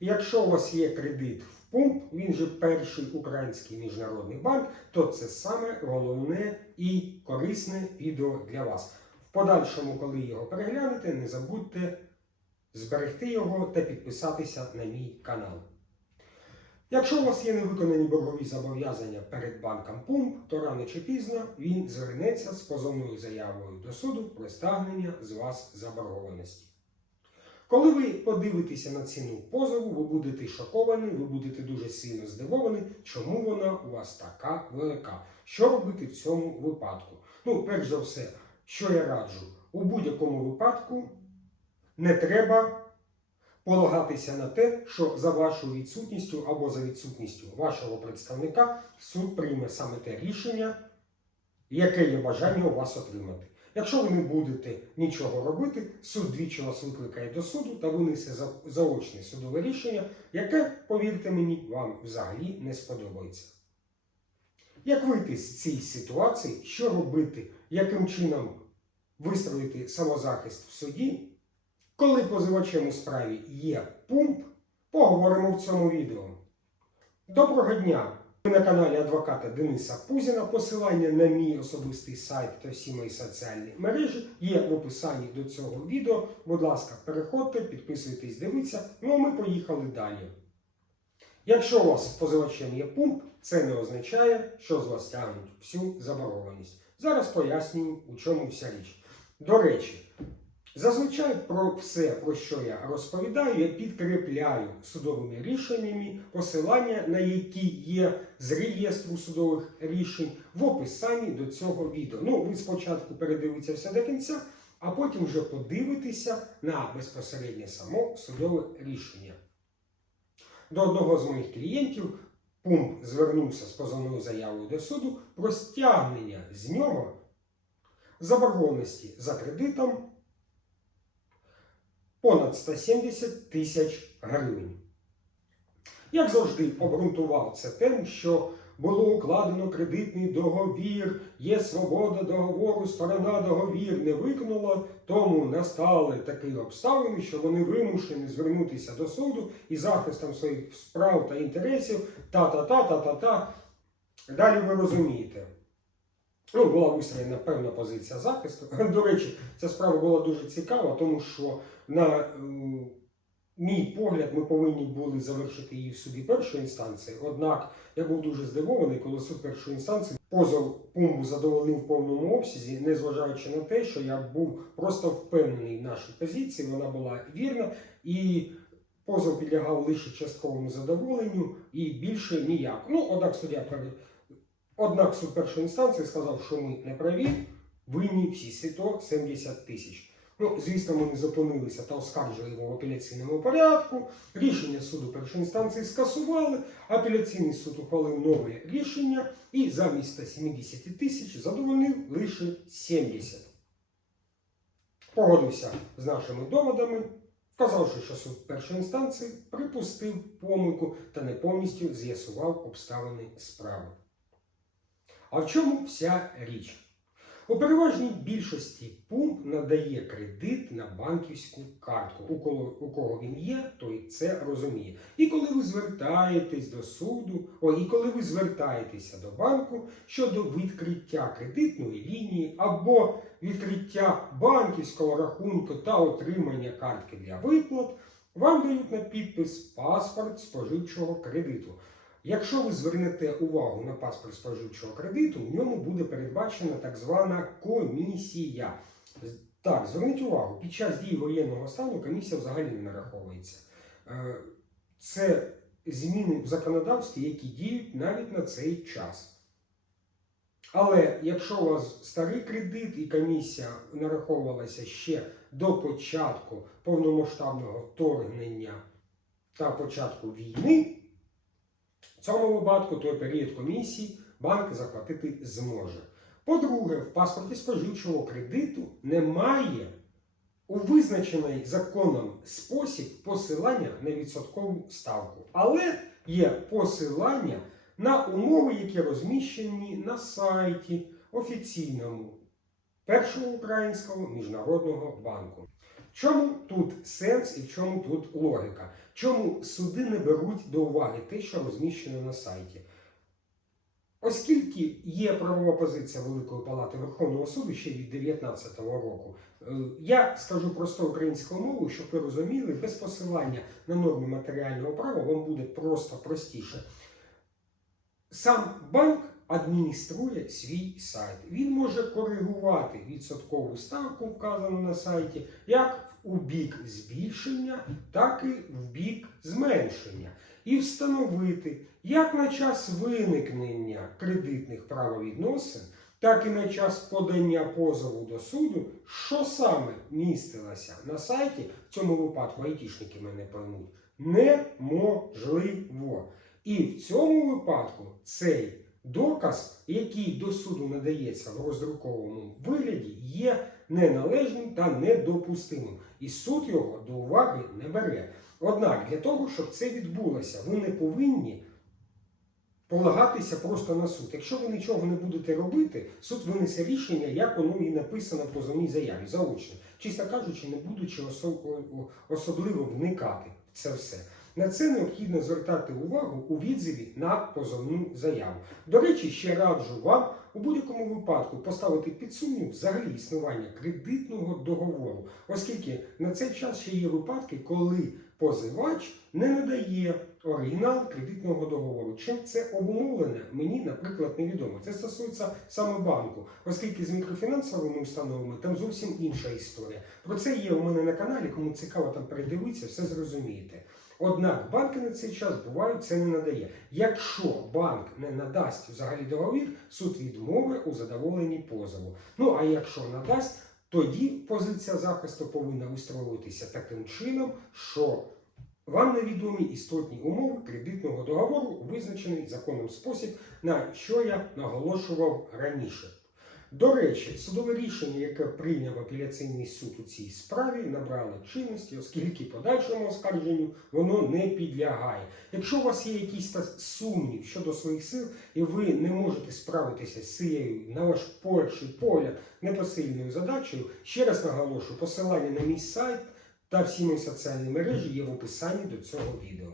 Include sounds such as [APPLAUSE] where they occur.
Якщо у вас є кредит в ПУМП, він же перший український міжнародний банк, то це саме головне і корисне відео для вас. В подальшому, коли його переглянете, не забудьте зберегти його та підписатися на мій канал. Якщо у вас є невиконані боргові зобов'язання перед банком ПУМП, то рано чи пізно він звернеться з позовною заявою до суду про стягнення з вас заборгованості. Коли ви подивитеся на ціну позову, ви будете шоковані, ви будете дуже сильно здивовані, чому вона у вас така велика. Що робити в цьому випадку? Ну, перш за все, що я раджу, у будь-якому випадку не треба полагатися на те, що за вашою відсутністю або за відсутністю вашого представника суд прийме саме те рішення, яке є бажання у вас отримати. Якщо ви не будете нічого робити, суд двічі вас викликає до суду та винесе заочне судове рішення, яке, повірте мені, вам взагалі не сподобається. Як вийти з цієї ситуації, що робити, яким чином вистроїти самозахист в суді, коли позивачем у справі є пумп, поговоримо в цьому відео. Доброго дня! Ви на каналі адвоката Дениса Пузіна. Посилання на мій особистий сайт та всі мої соціальні мережі є в описанні до цього відео. Будь ласка, переходьте, підписуйтесь, дивіться. Ну а ми поїхали далі. Якщо у вас позивачем є пумп, це не означає, що з вас тягнуть всю заборгованість. Зараз пояснюю, у чому вся річ. До речі, Зазвичай про все, про що я розповідаю, я підкріпляю судовими рішеннями, посилання на які є з реєстру судових рішень в описанні до цього відео. Ну, ви спочатку передивіться все до кінця, а потім вже подивитеся на безпосередньо само судове рішення. До одного з моїх клієнтів пункт звернувся з позовною заявою до суду про стягнення з нього заборгованості за кредитом понад 170 тисяч гривень. Як завжди, обґрунтував це тим, що було укладено кредитний договір, є свобода договору, сторона договір не виконала, тому настали такі обставини, що вони вимушені звернутися до суду і захистом своїх справ та інтересів, та-та-та-та-та-та. Далі ви розумієте. Ну, була вистроєна певна позиція захисту. [LAUGHS] До речі, ця справа була дуже цікава, тому що, на е, мій погляд, ми повинні були завершити її в суді першої інстанції. Однак я був дуже здивований, коли суд першої інстанції позов пумбу задовольнив в повному обсязі, незважаючи на те, що я був просто впевнений в нашій позиції, вона була вірна і. Позов підлягав лише частковому задоволенню і більше ніяк. Ну, однак суддя. Однак суд першої інстанції сказав, що ми не праві, винні всі 170 тисяч. Ну, звісно, ми не зупинилися та оскаржили його в апеляційному порядку. Рішення суду першої інстанції скасували. Апеляційний суд ухвалив нове рішення і замість 170 тисяч задовольнив лише 70. Погодився з нашими доводами, вказавши, що суд першої інстанції припустив помилку та не повністю з'ясував обставини справи. А в чому вся річ? У переважній більшості пункт надає кредит на банківську картку. У кого, у кого він є, той це розуміє. І коли ви звертаєтесь до суду, о, і коли ви звертаєтеся до банку щодо відкриття кредитної лінії або відкриття банківського рахунку та отримання картки для виплат, вам дають на підпис паспорт споживчого кредиту. Якщо ви звернете увагу на паспорт споживчого кредиту, в ньому буде передбачена так звана комісія. Так, зверніть увагу, під час дії воєнного стану комісія взагалі не нараховується. Е, Це зміни в законодавстві, які діють навіть на цей час. Але якщо у вас старий кредит і комісія нараховувалася ще до початку повномасштабного вторгнення та початку війни, в цьому випадку той період комісії банк заплатити зможе. По-друге, в паспорті споживчого кредиту немає у визначений законом спосіб посилання на відсоткову ставку. Але є посилання на умови, які розміщені на сайті офіційному Першого українського міжнародного банку. Чому тут сенс і в чому тут логіка? Чому суди не беруть до уваги те, що розміщено на сайті? Оскільки є правова позиція Великої Палати Верховного суду ще від 2019 року, е, я скажу просто українською мовою, щоб ви розуміли, без посилання на норми матеріального права вам буде просто простіше. Сам банк адмініструє свій сайт. Він може коригувати відсоткову ставку, вказану на сайті, як у бік збільшення, так і в бік зменшення. І встановити як на час виникнення кредитних правовідносин, так і на час подання позову до суду, що саме містилося на сайті, в цьому випадку айтішники мене поймуть, неможливо. І в цьому випадку цей доказ, який до суду надається в роздрукованому вигляді, є неналежним та недопустимим. І суд його до уваги не бере. Однак для того, щоб це відбулося, ви не повинні полагатися просто на суд. Якщо ви нічого не будете робити, суд винесе рішення, як воно і написано в позовній заяві, заочно. Чесно кажучи, не будучи осо- особливо вникати в це все. На це необхідно звертати увагу у відзиві на позовну заяву. До речі, ще раджу вам у будь-якому випадку поставити під сумнів взагалі існування кредитного договору, оскільки на цей час ще є випадки, коли позивач не надає оригінал кредитного договору. Чим це обумовлене, мені, наприклад, невідомо. Це стосується саме банку, оскільки з мікрофінансовими установами там зовсім інша історія. Про це є у мене на каналі. Кому цікаво там передивитися, все зрозумієте. Однак банки на цей час бувають це не надає. Якщо банк не надасть взагалі договір, суд відмовить у задоволенні позову. Ну а якщо надасть, тоді позиція захисту повинна вистроюватися таким чином, що вам невідомі істотні умови кредитного договору, визначений законом спосіб, на що я наголошував раніше. До речі, судове рішення, яке прийняв апеляційний суд у цій справі, набрало чинності, оскільки подальшому оскарженню воно не підлягає. Якщо у вас є якийсь та сумнів щодо своїх сил, і ви не можете справитися з цією, на ваш перший погляд, непосильною задачею, ще раз наголошую, посилання на мій сайт та всі мої соціальні мережі є в описанні до цього відео.